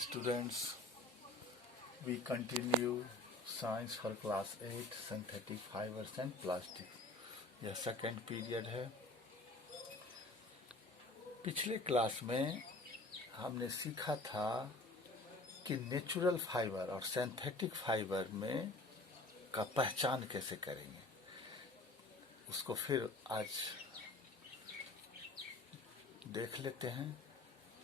Students, we continue science for class 8 synthetic fibers and plastic. यह second period है। पिछले class में हमने सीखा था कि नेचुरल फाइबर और सिंथेटिक फाइबर में का पहचान कैसे करेंगे, उसको फिर आज देख लेते हैं।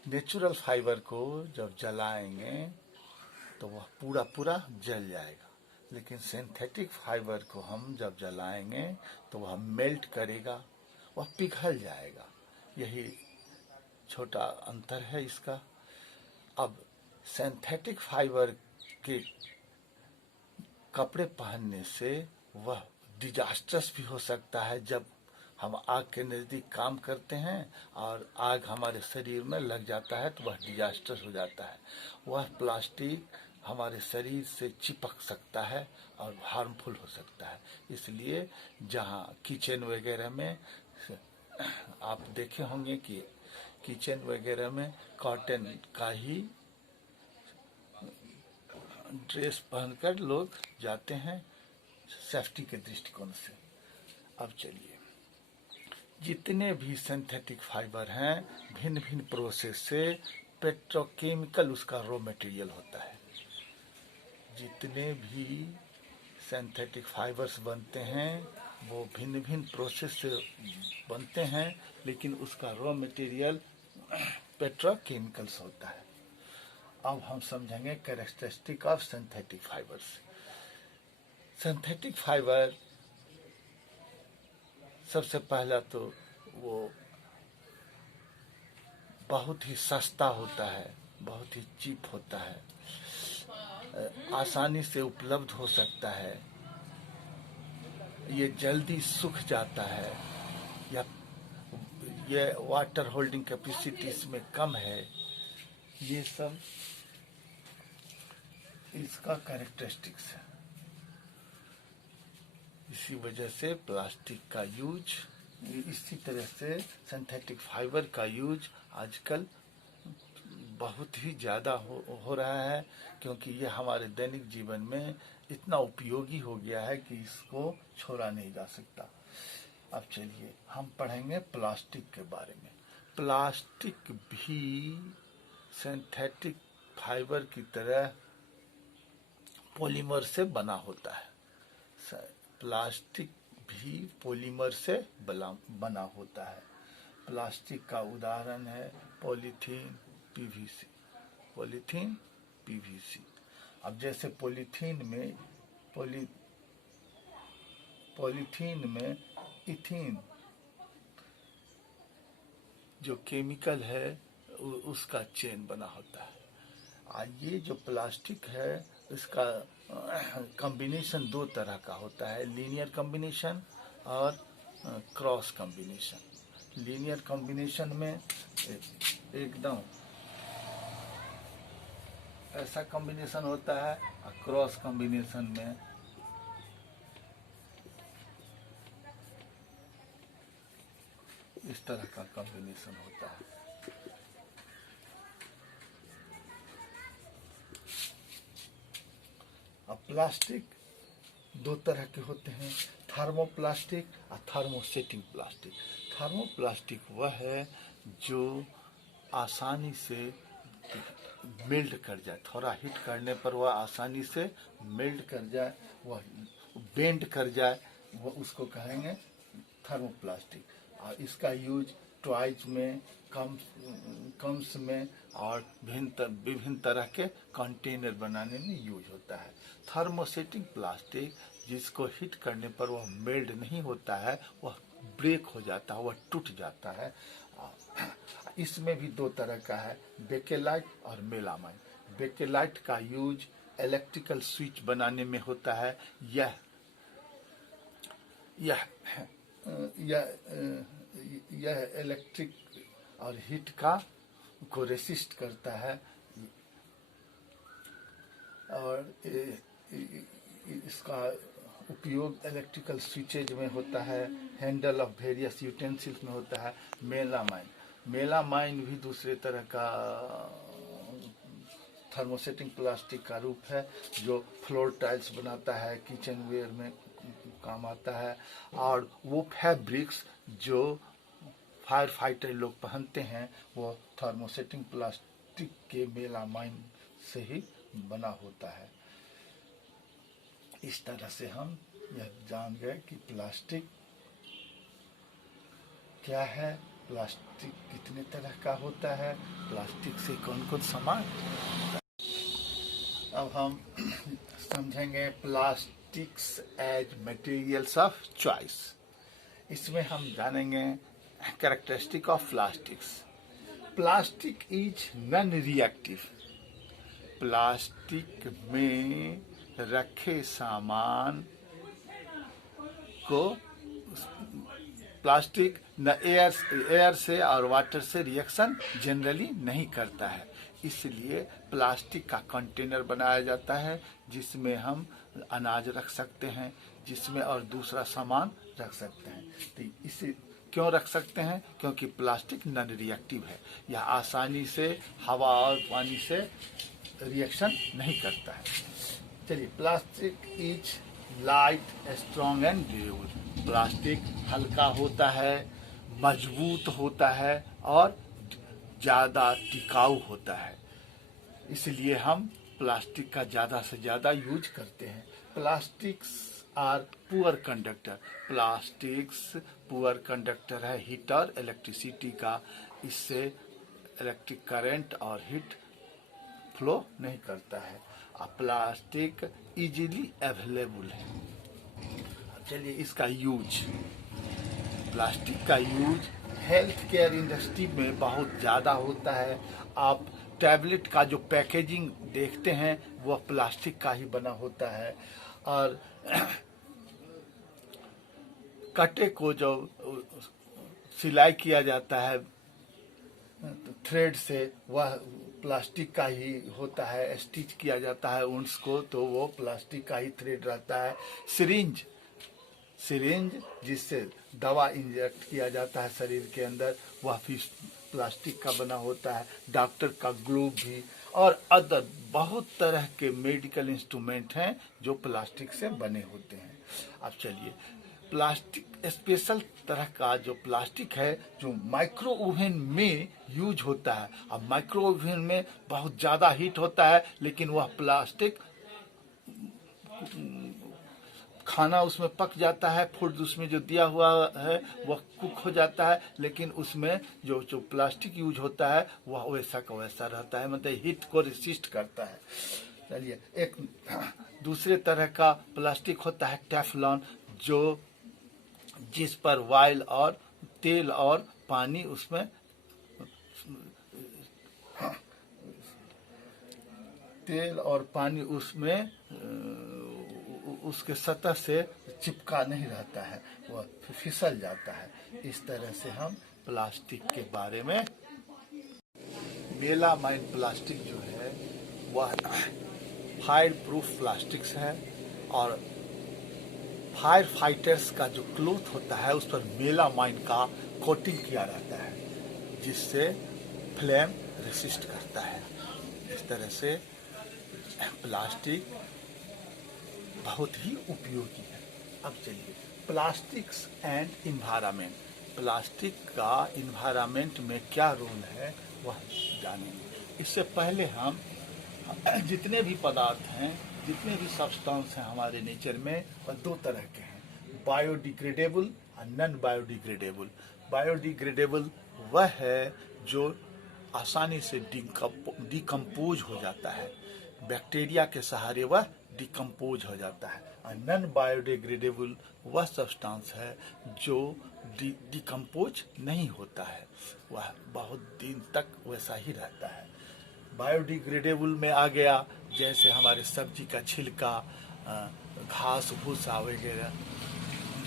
नेचुरल फाइबर को जब जलाएंगे तो वह पूरा पूरा जल जाएगा, लेकिन सिंथेटिक फाइबर को हम जब जलाएंगे तो वह मेल्ट करेगा, वह पिघल जाएगा। यही छोटा अंतर है इसका। अब सिंथेटिक फाइबर के कपड़े पहनने से वह डिजास्टर्स भी हो सकता है। जब हम आग के नज़दीक काम करते हैं और आग हमारे शरीर में लग जाता है तो वह डिजास्टर हो जाता है। वह प्लास्टिक हमारे शरीर से चिपक सकता है और हार्मफुल हो सकता है। इसलिए जहाँ किचन वगैरह में आप देखे होंगे कि किचन वगैरह में कॉटन का ही ड्रेस पहनकर लोग जाते हैं सेफ्टी के दृष्टिकोण से। अब चलिए, जितने भी सिंथेटिक फाइबर हैं भिन्न भिन्न प्रोसेस से पेट्रोकेमिकल उसका रॉ मटेरियल होता है। जितने भी सिंथेटिक फाइबर्स बनते हैं वो भिन्न भिन्न प्रोसेस से बनते हैं, लेकिन उसका रॉ मटेरियल पेट्रोकेमिकल्स होता है। अब हम समझेंगे characteristic of synthetic fibres. Synthetic fibre सबसे पहला तो वो बहुत ही सस्ता होता है, बहुत ही चीप होता है, आसानी से उपलब्ध हो सकता है, ये जल्दी सूख जाता है, या ये वाटर होल्डिंग कैपेसिटी इसमें कम है। ये सब इसका कैरेक्टरिस्टिक्स है। इसी वजह से प्लास्टिक का यूज, इसी तरह से सिंथेटिक फाइबर का यूज आजकल बहुत ही ज़्यादा हो रहा है, क्योंकि ये हमारे दैनिक जीवन में इतना उपयोगी हो गया है कि इसको छोड़ा नहीं जा सकता। अब चलिए हम पढ़ेंगे प्लास्टिक के बारे में। प्लास्टिक भी सिंथेटिक फाइबर की तरह पॉलीमर से बना होता है। प्लास्टिक भी पॉलीमर से बना होता है। प्लास्टिक का उदाहरण है पॉलीथीन, पीवीसी। Polythene, PVC. अब जैसे पॉलीथीन में इथीन जो केमिकल है उसका चेन बना होता है। आज ये जो प्लास्टिक है इसका कॉम्बिनेशन दो तरह का होता है, लीनियर कॉम्बिनेशन और क्रॉस कॉम्बिनेशन। लीनियर कॉम्बिनेशन में एकदम ऐसा कॉम्बिनेशन होता है और क्रॉस कॉम्बिनेशन में इस तरह का कॉम्बिनेशन होता है। अब प्लास्टिक दो तरह के होते हैं, थर्मोप्लास्टिक और थर्मोसेटिंग प्लास्टिक। थर्मोप्लास्टिक वह है जो आसानी से मेल्ट कर जाए, थोड़ा हीट करने पर वह आसानी से मेल्ट कर जाए, वह बेंड कर जाए, वह उसको कहेंगे थर्मोप्लास्टिक। और इसका यूज टॉयज में, कम्स में और विभिन्न तरह के कंटेनर बनाने में यूज होता है। थर्मोसेटिंग प्लास्टिक जिसको हीट करने पर वह मेल्ट नहीं होता है, वह ब्रेक हो जाता है, वह टूट जाता है। इसमें भी दो तरह का है, बेकेलाइट और मेलामाइन। बेकेलाइट का यूज इलेक्ट्रिकल स्विच बनाने में होता है। यह इलेक्ट्रिक और हीट को रेसिस्ट करता है, और इसका उपयोग इलेक्ट्रिकल स्विचेज में होता है, हैंडल ऑफ वेरियस यूटेंसिल्स में होता है। मेलामाइन भी दूसरे तरह का थर्मोसेटिंग प्लास्टिक का रूप है जो फ्लोर टाइल्स बनाता है, किचन वेयर में काम आता है। और वो फैब्रिक्स जो फायर फाइटर लोग पहनते हैं वो थर्मोसेटिंग प्लास्टिक के मेलामाइन से ही बना होता है। इस तरह से हम यह जान गए कि प्लास्टिक क्या है, प्लास्टिक कितने तरह का होता है, प्लास्टिक से कौन कौन सामान। अब हम समझेंगे plastics as materials of choice. इसमें हम जानेंगे characteristic of plastics. Plastic is non reactive. Plastic में रखे सामान को प्लास्टिक न एयर से और वाटर से रिएक्शन जनरली नहीं करता है, इसलिए प्लास्टिक का कंटेनर बनाया जाता है जिसमें हम अनाज रख सकते हैं, जिसमें और दूसरा सामान रख सकते हैं। तो इसे क्यों रख सकते हैं? क्योंकि प्लास्टिक नॉन रिएक्टिव है, यह आसानी से हवा और पानी से रिएक्शन नहीं करता है। चलिए, plastic is light, strong and durable. Plastic हल्का होता है, मजबूत होता है और ज़्यादा टिकाऊ होता है, इसलिए हम प्लास्टिक का ज़्यादा से ज़्यादा यूज करते हैं। Plastics are poor conductor. Plastics poor conductor है हीट और इलेक्ट्रिसिटी का, इससे इलेक्ट्रिक करंट और हीट फ्लो नहीं करता है। प्लास्टिक इजीली अवेलेबल है। चलिए, इसका यूज, प्लास्टिक का यूज हेल्थ केयर इंडस्ट्री में बहुत ज़्यादा होता है। आप टैबलेट का जो पैकेजिंग देखते हैं वह प्लास्टिक का ही बना होता है, और कटे को जो सिलाई किया जाता है थ्रेड से वह प्लास्टिक का ही होता है। स्टिच किया जाता है ऊन्स को तो वो प्लास्टिक का ही थ्रेड रहता है। सिरिंज जिससे दवा इंजेक्ट किया जाता है शरीर के अंदर, वह भी प्लास्टिक का बना होता है। डॉक्टर का ग्लोव भी, और अदर बहुत तरह के मेडिकल इंस्ट्रूमेंट हैं जो प्लास्टिक से बने होते हैं। अब चलिए, प्लास्टिक स्पेशल तरह का जो प्लास्टिक है जो माइक्रो ओवन में यूज होता है। अब माइक्रो ओवन में बहुत ज़्यादा हीट होता है, लेकिन वह प्लास्टिक खाना उसमें पक जाता है, फूड उसमें जो दिया हुआ है वह कुक हो जाता है, लेकिन उसमें जो प्लास्टिक यूज होता है वह वैसा का वैसा रहता है, मतलब हीट को रेसिस्ट करता है। चलिए, एक दूसरे तरह का प्लास्टिक होता है टेफलॉन, जो जिस पर ऑयल और तेल और पानी उसमें उसके सतह से चिपका नहीं रहता है, वह फिसल जाता है। इस तरह से हम प्लास्टिक के बारे में। मेलामाइन प्लास्टिक जो है वह फायर प्रूफ प्लास्टिक्स है, और फायर फाइटर्स का जो क्लोथ होता है उस पर मेलामाइन का कोटिंग किया रहता है, जिससे फ्लेम रेसिस्ट करता है। इस तरह से प्लास्टिक बहुत ही उपयोगी है। अब चलिए, प्लास्टिक्स एंड इन्वायरमेंट। प्लास्टिक का इन्वायरमेंट में क्या रोल है वह जानेंगे। इससे पहले हम जितने भी पदार्थ हैं, जितने भी सब्सटेंस हैं हमारे नेचर में, वह दो तरह के हैं, बायोडिग्रेडेबल और नॉन बायोडिग्रेडेबल। बायोडिग्रेडेबल वह है जो आसानी से डिकम्पोज हो जाता है, बैक्टीरिया के सहारे वह डिकम्पोज हो जाता है। और नॉन बायोडिग्रेडेबल वह सब्सटेंस है जो डिकम्पोज नहीं होता है, वह बहुत दिन तक वैसा ही रहता है। बायोडिग्रेडेबल में आ गया जैसे हमारे सब्जी का छिलका, घास भूसा वगैरह,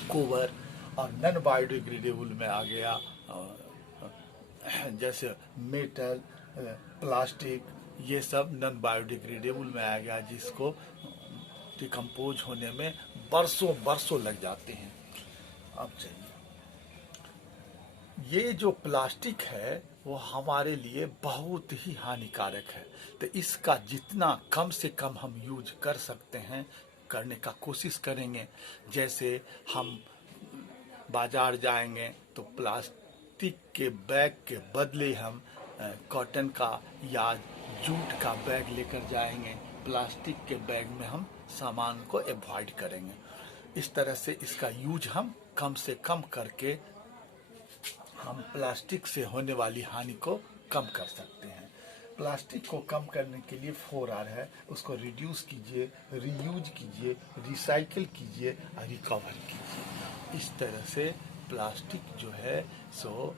गोबर। और नॉन बायोडिग्रेडेबल में आ गया जैसे मेटल, प्लास्टिक, ये सब नॉन बायोडिग्रेडेबल में आ गया, जिसको डिकम्पोज होने में बरसों लग जाते हैं। अब चलिए, ये जो प्लास्टिक है वो हमारे लिए बहुत ही हानिकारक है। तो इसका जितना कम से कम हम यूज कर सकते हैं करने का कोशिश करेंगे। जैसे हम बाजार जाएंगे तो प्लास्टिक के बैग के बदले हम कॉटन का या जूट का बैग लेकर जाएंगे। प्लास्टिक के बैग में हम सामान को अवॉइड करेंगे। इस तरह से इसका यूज हम कम से कम करके हम प्लास्टिक से होने वाली हानि को कम कर सकते हैं। प्लास्टिक को कम करने के लिए 4R है, उसको रिड्यूस कीजिए, रीयूज कीजिए, रिसाइकिल कीजिए और रिकवर कीजिए। इस तरह से प्लास्टिक जो है सो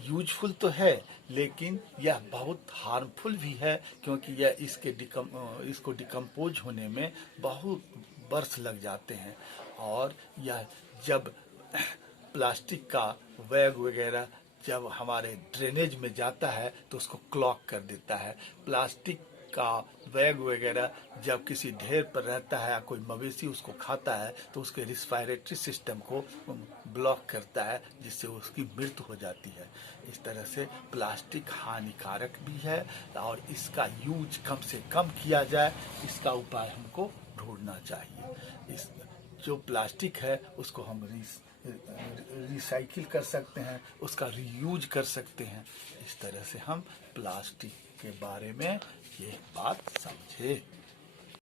यूजफुल तो है, लेकिन यह बहुत हार्मफुल भी है, क्योंकि यह इसको डिकम्पोज होने में बहुत वर्ष लग जाते हैं। और यह जब प्लास्टिक का बैग वगैरह जब हमारे ड्रेनेज में जाता है तो उसको क्लॉग कर देता है। प्लास्टिक का बैग वगैरह जब किसी ढेर पर रहता है या कोई मवेशी उसको खाता है तो उसके रिस्पायरेटरी सिस्टम को ब्लॉक करता है, जिससे उसकी मृत्यु हो जाती है। इस तरह से प्लास्टिक हानिकारक भी है और इसका यूज कम से कम किया जाए, इसका उपाय हमको ढूंढना चाहिए। इस जो प्लास्टिक है उसको हम रिसाइकिल कर सकते हैं, उसका रीयूज कर सकते हैं। इस तरह से हम प्लास्टिक के बारे में ये बात समझे।